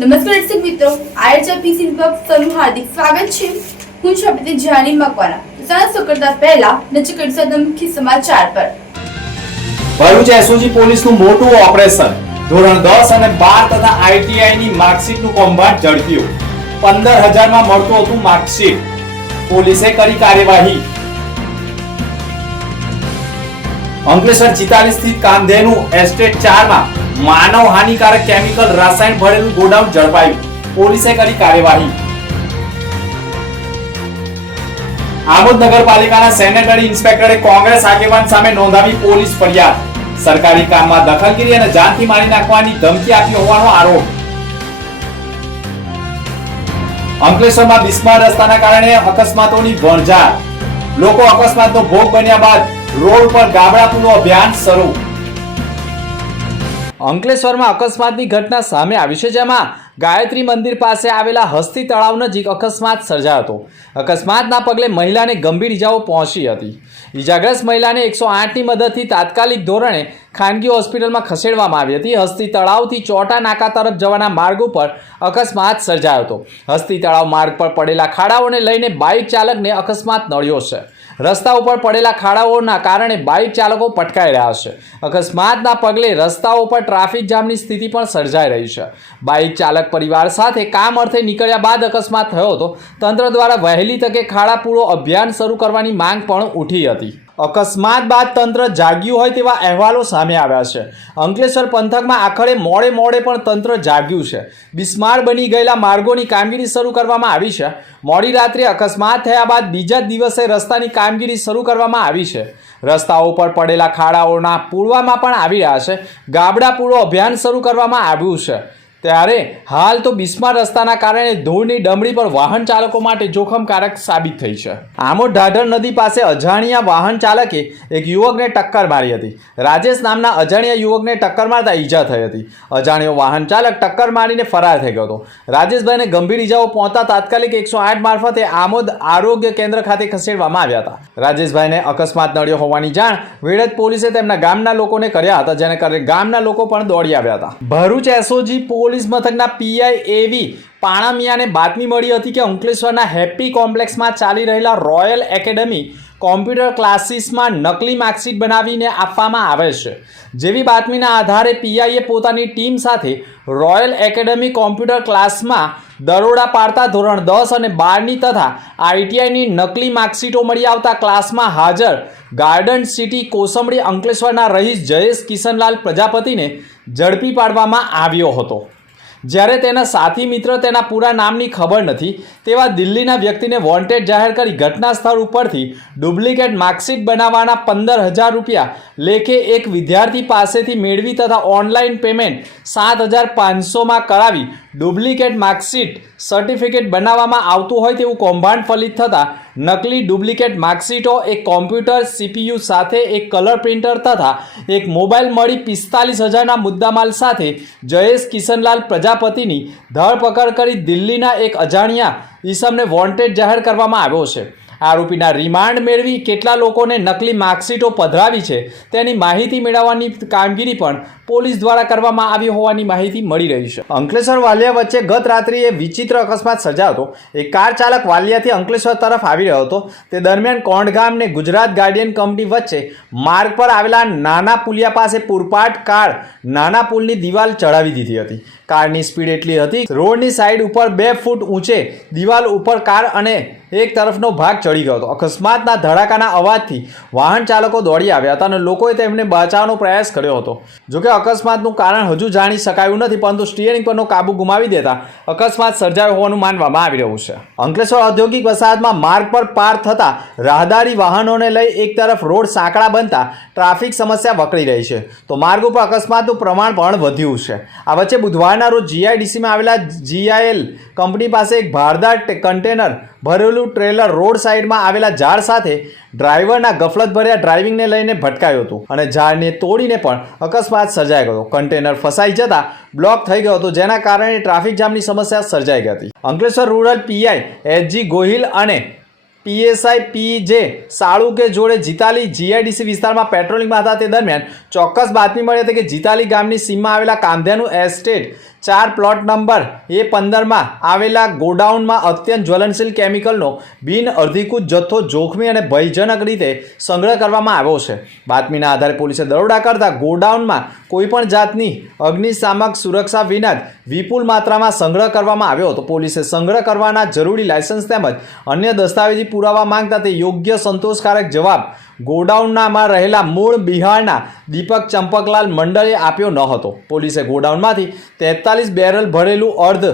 નમસ્કાર દર્શક મિત્રો, આયચા પીસી પર સૌનું હાર્દિક સ્વાગત છે। હું છું આપણી જાની મકવાના। સાંસો કરતા પહેલા નજર કરીશું મુખ્ય સમાચાર પર। ભરૂચ એસઓજી પોલીસનું મોટું ઓપરેશન, ધોરણ 10 અને 12 તથા આઈટીઆઈ ની માર્કશીટનું કૌભાંડ ઝડપ્યું। 15,000 માં મળતું હતું માર્કશીટ, પોલીસે કરી કાર્યવાહી। અંકલેશ્વર 44 સ્થિત કામધેનુ એસ્ટેટ 4 માં માનવ હાનિકારક કેમિકલ રસાયણ ભરેલું ગોડાઉન ઝડપાયું, પોલીસે કરી કાર્યવાહી। આમોદ નગરપાલિકાના સેનેટરી ઇન્સ્પેક્ટરે કોંગ્રેસ આગેવાન સામે નોંધાવી પોલીસ ફરિયાદ, સરકારી કામમાં દખલગીરી અને જાનથી મારી નાખવાની ધમકી આપી હોવાનો આરોપ। અંકલેશ્વરમાં બિસ્માર રસ્તાના કારણે અકસ્માતોની વણઝાર, લોકો અકસ્માતનો ભોગ બન્યા બાદ રોડ પર ગાબડા પુલનો અભિયાન શરૂ। અંકલેશ્વરમાં અકસ્માતની ઘટના સામે આવી છે, જેમાં ગાયત્રી મંદિર પાસે આવેલા હસ્તી તળાવ નજીક અકસ્માત સર્જાયો હતો। અકસ્માતના પગલે મહિલાને ગંભીર ઇજાઓ પહોંચી હતી। ઇજાગ્રસ્ત મહિલાને 108 ની મદદથી તાત્કાલિક ધોરણે ખાનગી હોસ્પિટલમાં ખસેડવામાં આવી હતી। હસ્તી તળાવથી ચોટા નાકા તરફ જવાના માર્ગ ઉપર અકસ્માત સર્જાયો હતો। હસ્તી તળાવ માર્ગ પર પડેલા ખાડાઓને લઈને બાઇક ચાલકને અકસ્માત નડ્યો છે। રસ્તા ઉપર પડેલા ખાડાઓના કારણે બાઇક ચાલકો પટકાઈ રહ્યા છે। અકસ્માતના પગલે રસ્તાઓ પર ટ્રાફિક જામની સ્થિતિ પણ સર્જાઈ રહી છે। બાઇક ચાલક પરિવાર સાથે કામ અર્થે નીકળ્યા બાદ અકસ્માત થયો હતો। તંત્ર દ્વારા વહેલી તકે ખાડા પૂરો અભિયાન શરૂ કરવાની માંગ પણ ઉઠી હતી। અકસ્માત બાદ તંત્ર જાગ્યું હોય તેવા અહેવાલો સામે આવ્યા છે। અંકલેશ્વર પંથકમાં આખરે મોડે પણ તંત્ર જાગ્યું છે। બિસ્માર બની ગયેલા માર્ગોની કામગીરી શરૂ કરવામાં આવી છે। મોડી રાત્રે અકસ્માત થયા બાદ બીજા દિવસે રસ્તાની કામગીરી શરૂ કરવામાં આવી છે। રસ્તાઓ પર પડેલા ખાડાઓના પૂરવામાં પણ આવી રહ્યા છે। ગાબડા પૂરો અભિયાન શરૂ કરવામાં આવ્યું છે। ત્યારે હાલ તો બિસ્માર રસ્તાના કારણે ધૂળની ડમરી પર વાહન ચાલકો માટે જોખમકારક સાબિત થઈ છે। આમોદ ઢાઢર નદી પાસે અજાણ્યા વાહન ચાલકે એક યુવકને ટક્કર મારી હતી। રાજેશ નામના અજાણ્યા યુવકને ટક્કર મારતા ઈજા થઈ હતી। અજાણ્યો વાહન ચાલક ટક્કર મારીને ફરાર થઈ ગયો હતો। રાજેશભાઈને ગંભીર ઈજાઓ પહોંચતા તાત્કાલિક 108 મારફતે આમોદ આરોગ્ય કેન્દ્ર ખાતે ખસેડવામાં આવ્યા હતા। રાજેશભાઈને અકસ્માત નડ્યો હોવાની જાણ વેડજ પોલીસે તેમના ગામના લોકોને કર્યા હતા, જેને કારણે ગામના લોકો પણ દોડી આવ્યા હતા। ભરૂચ એસઓજી પોલીસ મથકના પીઆઈ એવી પાણામિયાને બાતમી મળી હતી કે અંકલેશ્વરના હેપી કોમ્પ્લેક્સમાં ચાલી રહેલા રોયલ એકેડમી કોમ્પ્યુટર ક્લાસીસમાં નકલી માર્કશીટ બનાવીને આપવામાં આવે છે। જેવી બાતમીના આધારે પીઆઈએ પોતાની ટીમ સાથે રોયલ એકેડમી કોમ્પ્યુટર ક્લાસમાં દરોડા પાડતા ધોરણ 10 અને 12ની તથા આઈટીઆઈની નકલી માર્કશીટો મળી આવતા ક્લાસમાં હાજર ગાર્ડન સિટી કોસંબડી અંકલેશ્વરના રહીશ જયેશ કિશનલાલ પ્રજાપતિને ઝડપી પાડવામાં આવ્યો હતો। જ્યારે તેના સાથી મિત્ર તેના પૂરા નામની ખબર નથી તેવા દિલ્હીના વ્યક્તિને વોન્ટેડ જાહેર કરી ઘટના સ્થળ ઉપરથી ડુપ્લિકેટ માર્કશીટ બનાવવાના 15,000 રૂપિયા લેખે એક વિદ્યાર્થી પાસેથી મેળવી તથા ઓનલાઈન પેમેન્ટ 7,500માં કરાવી ડુપ્લિકેટ માર્કશીટ સર્ટિફિકેટ બનાવવામાં આવતું હોય તેવું કૌભાંડ ફલિત થતાં નકલી ડુપ્લિકેટ માર્કશીટો, એક કોમ્પ્યુટર CPU સાથે એક કલર પ્રિન્ટર તથા એક મોબાઈલ મળી 45,000ના મુદ્દામાલ સાથે જયેશ કિશનલાલ પ્રજાપતિની ધરપકડ કરી દિલ્હીના એક અજાણ્યા ઈસમને વોન્ટેડ જાહેર કરવામાં આવ્યો છે। આરોપીના રિમાન્ડ મેળવી કેટલા લોકોને નકલી માર્કશીટો પધરાવી છે તેની માહિતી મેળવવાની કામગીરી પણ પોલીસ દ્વારા કરવામાં આવી હોવાની માહિતી મળી રહી છે। અંકલેશ્વર વાલિયા વચ્ચે ગત રાત્રિએ વિચિત્ર અકસ્માત સર્જાયો હતો। એક કાર ચાલક વાલિયાથી અંકલેશ્વર તરફ આવી રહ્યો હતો, તે દરમિયાન કોંડગામ ને ગુજરાત ગાર્ડિયન કંપની વચ્ચે માર્ગ પર આવેલા નાના પુલિયા પાસે પૂરપાટ કાર નાના પુલની દિવાલ ચડાવી દીધી હતી। કારની સ્પીડ એટલી હતી, રોડની સાઈડ ઉપર 2 ફૂટ ઊંચે દિવાલ ઉપર કાર અને એક તરફનો ભાગ ચડી ગયો હતો। અકસ્માતના ધડાકાના અવાજથી વાહન ચાલકો દોડી આવ્યા હતા અને લોકોએ તેમને બચાવવાનો પ્રયાસ કર્યો હતો। જોકે અકસ્માતનું કારણ હજુ જાણી શકાયું નથી, પરંતુ સ્ટીયરિંગ પરનો કાબુ ગુમાવી દેતા અકસ્માત સર્જાયો હોવાનું માનવામાં આવી રહ્યું છે। અંકલેશ્વર ઔદ્યોગિક વસાહતમાં માર્ગ પર પાર થતા રાહદારી વાહનોને લઈ એક તરફ રોડ સાંકડા બનતા ટ્રાફિક સમસ્યા વકરી રહી છે, તો માર્ગ ઉપર અકસ્માતનું પ્રમાણ પણ વધ્યું છે। આ વચ્ચે બુધવારના રોજ જીઆઈડીસીમાં આવેલા જીઆઈએલ કંપની પાસે એક ભારદાર કન્ટેનર ભરેલું ટ્રેલર રોડ સાઈડમાં આવેલા ઝાડ સાથે ડ્રાઈવરના ગફલતભર્યા ડ્રાઇવિંગને લઈને ભટકાયું હતું અને ઝાડને તોડીને પણ અકસ્માત સર્જાઈ ગયો। કન્ટેનર ફસાઈ જતા બ્લોક થઈ ગયો હતો, જેના કારણે ટ્રાફિક જામની સમસ્યા સર્જાઈ ગઈ હતી। Ankleshwar rural PI HG Gohil અને પીએસઆઈ પીજે સાળુકે જોડે જીતાલી જીઆઈડીસી વિસ્તારમાં પેટ્રોલિંગમાં હતા તે દરમિયાન ચોક્કસ બાતમી મળી હતી કે જીતાલી ગામની સીમમાં આવેલા કામધેનુ એસ્ટેટ 4 પ્લોટ નંબર A15માં આવેલા ગોડાઉનમાં અત્યંત જ્વલનશીલ કેમિકલનો બિન અધિકૃત જથ્થો જોખમી અને ભયજનક રીતે સંગ્રહ કરવામાં આવ્યો છે. બાતમીના આધારે પોલીસે દરોડા કરતા ગોડાઉનમાં કોઈપણ જાતની અગ્નિશામક સુરક્ષા વિના જ વિપુલ માત્રામાં સંગ્રહ કરવામાં આવ્યો હતો. પોલીસે સંગ્રહ કરવાના જરૂરી લાયસન્સ તેમજ અન્ય દસ્તાવેજી પુરાવા માંગતા તે યોગ્ય સંતોષકારક જવાબ ગોડાઉનમાં રહેલા મૂળ બિહારના દીપક ચંપકલાલ મંડળે આપ્યો ન હતો. પોલીસે ગોડાઉનમાંથી 43 બેરલ ભરેલું અર્ધ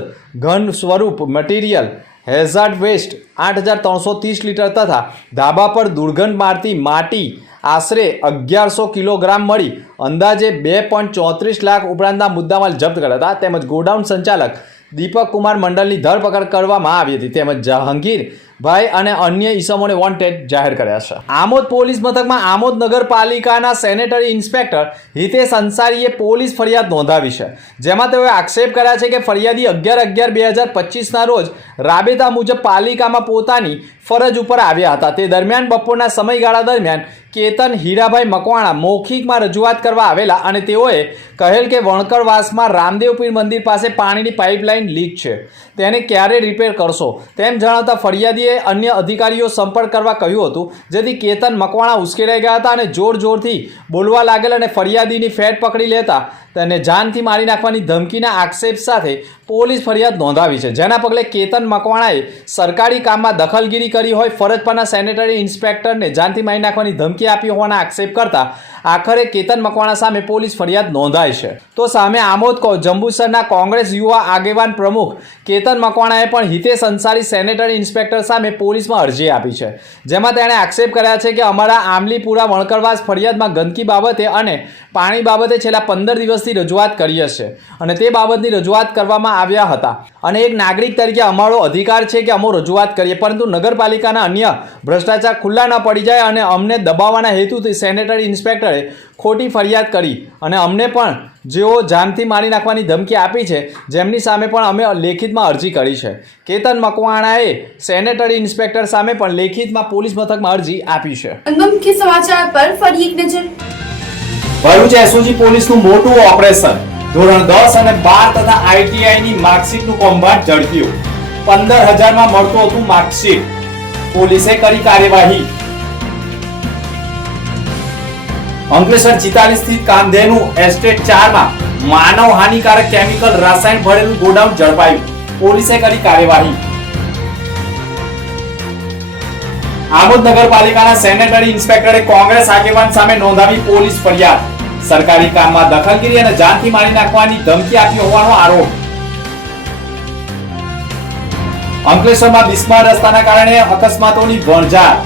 ઘન સ્વરૂપ મટીરિયલ હેઝાર્ડ વેસ્ટ 8330 લીટર તથા ધાબા પર દુર્ગંધ મારતી માટી આશરે 1100 કિલોગ્રામ મળી અંદાજે 2.34 લાખ ઉપરાંતના મુદ્દામાલ જપ્ત કર્યા હતા. તેમજ ગોડાઉન સંચાલક દીપક કુમાર મંડલની ધરપકડ કરવામાં આવી હતી. તેમજ જહાંગીરભાઈ અને અન્ય ઈસમોને વોન્ટેડ જાહેર કર્યા છે. આમોદ પોલીસ મથકમાં આમોદ નગરપાલિકાના સેનેટરી ઇન્સ્પેક્ટર હિતેશ અંસારીએ પોલીસ ફરિયાદ નોંધાવી છે. જેમાં તેઓએ આક્ષેપ કર્યા છે કે ફરિયાદી 11/11/2025ના રોજ રાબેતા મુજબ પાલિકામાં પોતાની ફરજ ઉપર આવ્યા હતા. તે દરમિયાન બપોરના સમયગાળા દરમિયાન કેતન હીરાભાઈ મકવાણા મૌખિકમાં રજૂઆત કરવા આવેલા અને તેઓએ કહેલ કે વણકરવાસમાં રામદેવપીર મંદિર પાસે પાણીની પાઇપલાઇન લીક છે, તેને ક્યારે રિપેર કરશો તેમ જણાવતા ફરિયાદીએ અન્ય અધિકારીઓ સંપર્ક કરવા કહ્યું હતું. જેથી કેતન મકવાણા ઉશ્કેરાઈ ગયા હતા અને જોરથી બોલવા લાગેલ અને ફરિયાદીની ફેટ પકડી લેતા તેને જાનથી મારી નાખવાની ધમકીના આક્ષેપ સાથે પોલીસ ફરિયાદ નોંધાવી છે. જેના પગલે કેતન મકવાણાએ સરકારી કામમાં દખલગીરી કરી હોય, ફરજ પરના સેનેટરી ઇન્સ્પેક્ટરને જાનથી મારી નાખવાની ધમકી આપી હોવાના આક્ષેપ કરતા આખરે કેતન મકવાણા સામે પોલીસ ફરિયાદ નોંધાઈ છે. તો સામે આમોદ જંબુસરના કોંગ્રેસ યુવા આગેવાન પ્રમુખ કેતન મકવાણાએ પણ હિતેશ અંસારી સેનેટરી ઇન્સ્પેક્ટર સામે પોલીસમાં અરજી આપી છે. જેમાં તેણે આક્ષેપ કર્યા છે કે અમારા આમલીપુરા વણકરવાસ ફરિયાદમાં ગંદકી બાબતે અને પાણી બાબતે છેલ્લા 15 દિવસથી રજૂઆત કરી હશે અને તે બાબતની રજૂઆત કરવામાં આવ્યા હતા અને એક નાગરિક તરીકે અમારો અધિકાર છે કે અમે રજૂઆત કરીએ, પરંતુ નગરપાલિકાના અન્ય ભ્રષ્ટાચાર ખુલ્લા ન પડી જાય અને અમને દબાવવાના હેતુથી સેનેટરી ઇન્સ્પેક્ટરે ખોટી ફરિયાદ કરી અને અમને પણ જેઓ જાનથી મારી નાખવાની ધમકી આપી છે જેમની સામે પણ અમે લેખિતમાં અરજી કરી છે. કેતન મકવાણાએ સેનેટરી ઇન્સ્પેક્ટર સામે પણ લેખિતમાં પોલીસ મથકમાં અરજી આપી છે. મુખ્ય સમાચાર પર ફરી એક નજર. ભરૂચ એસઓજી પોલીસનું મોટું ઓપરેશન. ધોરણ 10 અને 12 તથા આઈટીઆઈની માર્કશીટનું કૌભાંડ ઝડપ્યું. 15,000માં મળતું હતું માર્કશીટ. પોલીસે કરી કાર્યવાહી. અંકલેશ્વર ચિતાલી સ્થિત કામધેનુ એસ્ટેટ 4માં માનવ હાનિકારક કેમિકલ રાસાયણ ભરેલું ગોડાઉન ઝડપાયું. પોલીસે કરી કાર્યવાહી. આમોદ નગરપાલિકાના સેનેટરી ઇન્સ્પેક્ટરે કોંગ્રેસ આગેવાન સામે નોંધાવી પોલીસ ફરિયાદ. સરકારી કામમાં દખલગીરી અને જાનથી મારી નાખવાની ધમકી આપી હોવાનો આરોપ. અંકલેશ્વરમાં બિસ્માર રસ્તાના કારણે અકસ્માતોની વણઝાર.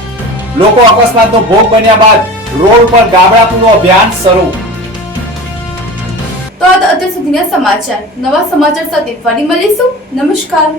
લોકો અકસ્માતનો ભોગ બન્યા બાદ રોડ પર ગાબડા પૂરો અભિયાન શરૂ. તો અત્યાર સુધીના સમાચાર. નવા સમાચાર સાથે ફરી મળીશું. નમસ્કાર.